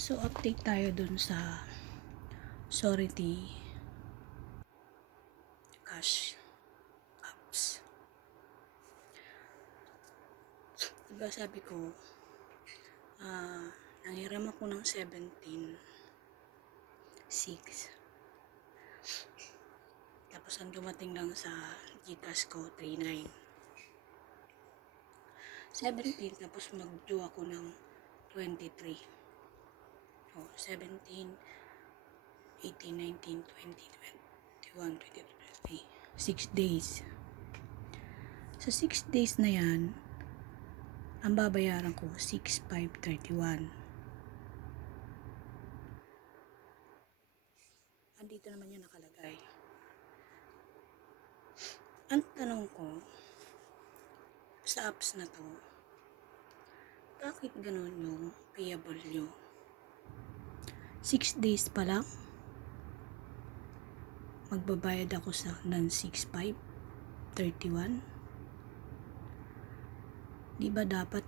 So, update tayo dun sa Sority Cash Apps. Diba sabi ko, nanghiram ako ng 17.6. Tapos ang dumating lang sa Gcash ko, 3.9. 17, tapos mag-due ako ng 23. 17, 18, 19, 20, 21, 22, 23. 6 days. Sa 6 days na yan, ang babayaran ko, 6,531. Andito naman yan nakalagay. Ang tanong ko, sa apps na to, bakit ganun yung payable nyo? 6 days pa lang, magbabayad ako ng 6,531. Di ba dapat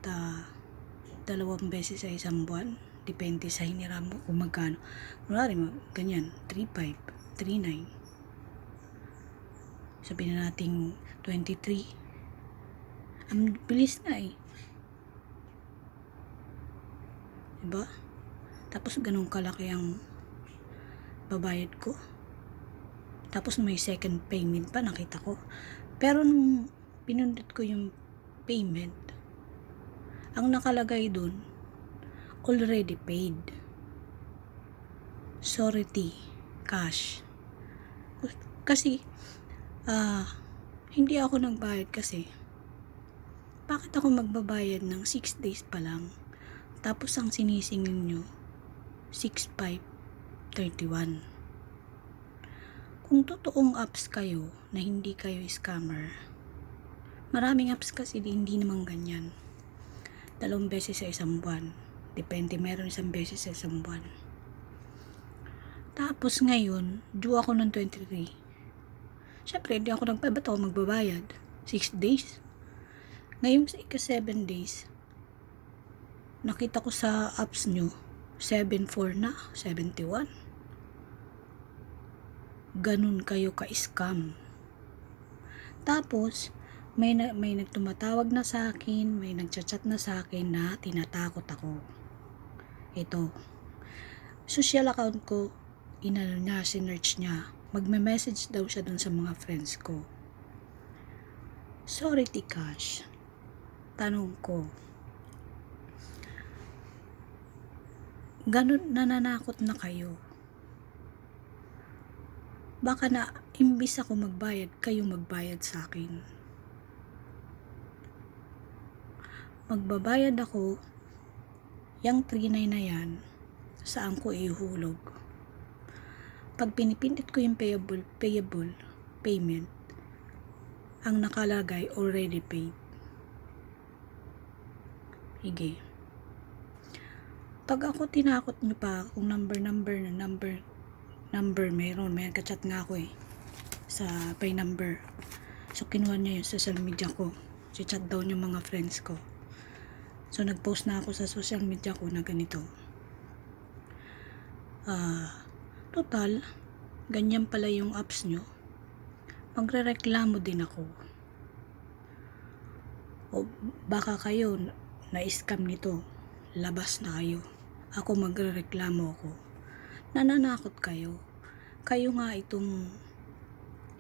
2 beses sa isang buwan? Depende sa hiniram mo kung magkano. Kunwari mo, ganyan, 3,500, 3,900. Sabihin na natin 23. Ang bilis na eh. Diba? Tapos ganun kalaki ang babayad ko. Tapos may second payment pa, nakita ko. Pero nung pinundot ko yung payment, ang nakalagay dun, already paid. Sority Cash. Kasi, hindi ako nagbayad kasi, bakit ako magbabayad ng 6 days pa lang? Tapos ang sinisingil nyo, 6,531. Kung totoong apps kayo na hindi kayo scammer, maraming apps kasi hindi naman ganyan. 2 beses sa isang buwan. Depende, meron 1 beses sa isang buwan. Tapos ngayon, due ako ng 23. Siyempre, hindi ako ba't ako magbabayad? 6 days. Ngayon sa ika-7 days, nakita ko sa apps nyo, 7,4 na, 71. Ganun kayo ka-scam. Tapos, may nagtumatawag na sa akin, may nagchat-chat na sa akin na tinatakot ako. Ito, social account ko, sinearch niya. Magme-message daw siya dun sa mga friends ko. Sorry, Cash. Tanong ko, ganun nananakot na kayo? Baka na imbis ako magbayad, kayo magbayad sa akin. Magbabayad ako, yung 3,900 na yan, saan ko ihulog? Pag pinipindot ko yung payable payment, ang nakalagay already paid. Sige. Pag ako tinakot nyo pa kung number, meron, may kachat nga ako sa pay number. So kinuha niya yung social media ko. Si chat daw yung mga friends ko. So nagpost na ako sa social media ko na ganito. Total, ganyan pala yung apps nyo. Magrereklamo din ako. O baka kayo na-scam nito. Labas na kayo. Ako magrereklamo ako. Nananakot kayo. Kayo nga itong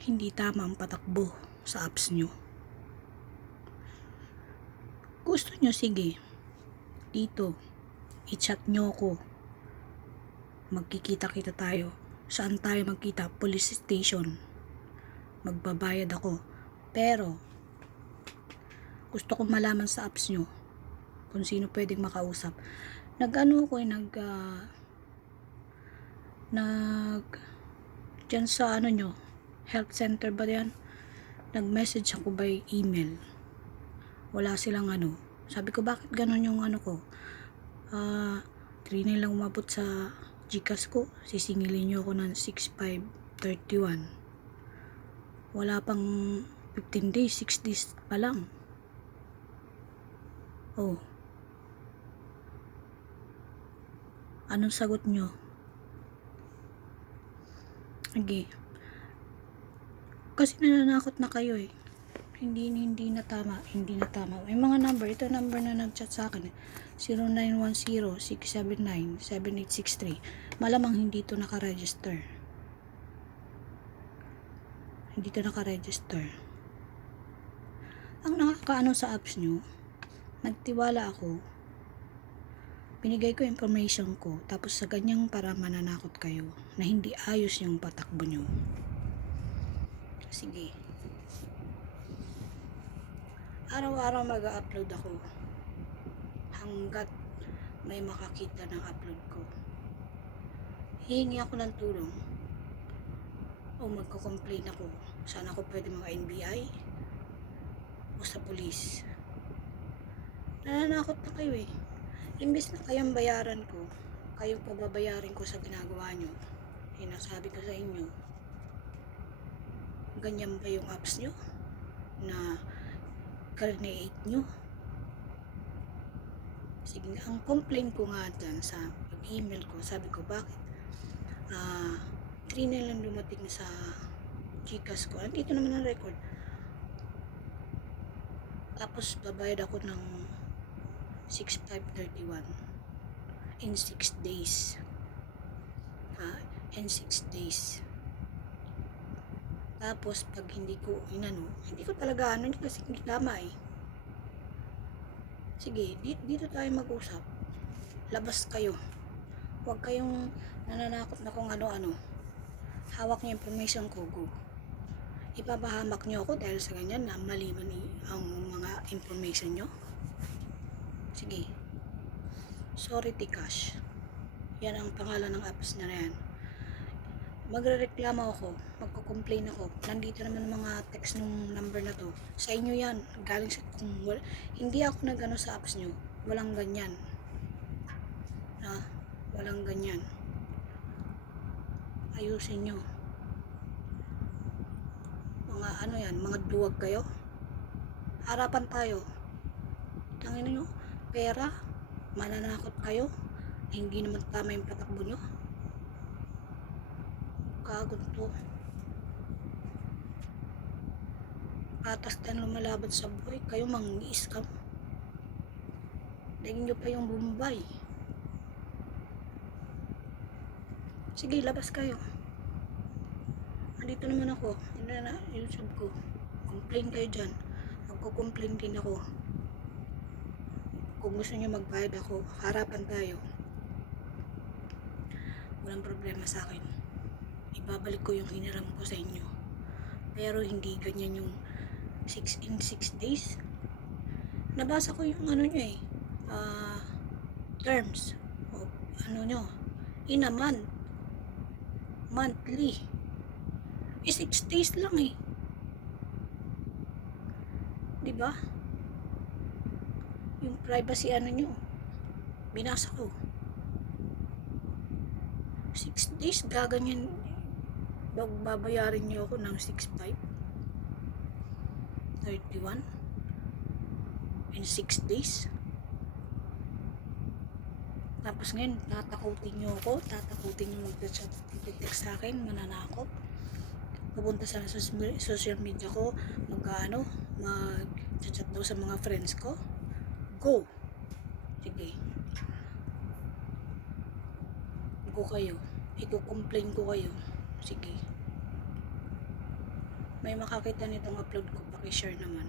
hindi tama ang patakbo sa apps nyo. Gusto nyo, sige. Dito, i-chat nyo ako. Magkikita-kita tayo. Saan tayo magkita? Police station. Magbabayad ako. Pero, gusto kong malaman sa apps nyo kung sino pwedeng makausap. Dyan sa nyo, health center ba yan? Nag-message ako by email. Wala silang Sabi ko, bakit ganun yung ko? 3 lang umabot sa Gcash ko. Sisingilin nyo ako ng 6,531. Wala pang 15 days, 6 days pa lang. Anong sagot nyo? Sige. Kasi nananakot na kayo eh. Hindi na tama. May mga number. Ito number na nag-chat sa akin. 0910-679-7863. Malamang hindi ito nakaregister. Ang nakakaano sa apps nyo, nagtiwala ako. Binigay ko information ko. Tapos sa ganyang para mananakot kayo na hindi ayos yung patakbo nyo. Sige. Araw-araw mag-upload ako hanggat may makakita ng upload ko. Hihingi ako ng tulong o magko-complain ako. Saan ako pwede mga NBI o sa police. Nananakot na kayo eh. Imbes na kayong bayaran ko, kayong pababayarin ko sa ginagawa nyo. Sinasabi ko sa inyo, ganyan ba yung apps nyo na create nyo? Sige, ang complaint ko nga dyan sa email ko, sabi ko bakit 3 na lang dumating sa Gcash ko. Andito naman ang record. Tapos babayad ako ng 6,531 in 6 days. In 6 days. Tapos pag hindi ko talaga kasi hindi tama eh. Sige, dito tayo mag-usap. Labas kayo. Huwag kayong nananakot na kung ano-ano. Hawak niyo information ko, go. Ipapahamak niyo ako dahil sa ganyan na mali ang mga information niyo. Sige. Sorry Tcash. Yan ang pangalan ng apps na yan. Magrereklamo ako, magko-complain ako. Nandito naman mga text ng number na to. Sa inyo yan, galing sa hindi ako nagano sa apps nyo. Walang ganyan. Walang ganyan. Ayusin nyo. Mga duwag kayo. Harapan tayo. Tangina nyo, pera, mananakot kayo. Hindi naman tama yung patakbo nyo. Kagunto. Atas din lumalaban sa buhay. Kayo mang-i-scam. Dahil nyo pa yung Bombay. Sige, labas kayo. Andito naman ako. Hindi na YouTube ko. Complain kayo dyan. Magko-complain din ako. Kung gusto nyo magbayad ako, harapan tayo. Walang problema sa akin. Ibabalik ko yung hiniram ko sa inyo. Pero hindi ganyan yung 6 in 6 days. Nabasa ko yung nyo eh. Terms. O nyo. In a month. Monthly. 6 days lang eh. Diba? Yung privacy nyo. Binasa ko. 6 days gaganyan. Babayarin niyo ako ng 6,531 in 6 days. Tapos ngayon, tatakutin niyo ako, mag-text sa akin, mananakot. Pupunta sa social media ko, mag-chat daw sa mga friends ko. Go! Sige. Go kayo. Iko-complain ko kayo. Sige. May makakita nitong upload ko, paki-share naman.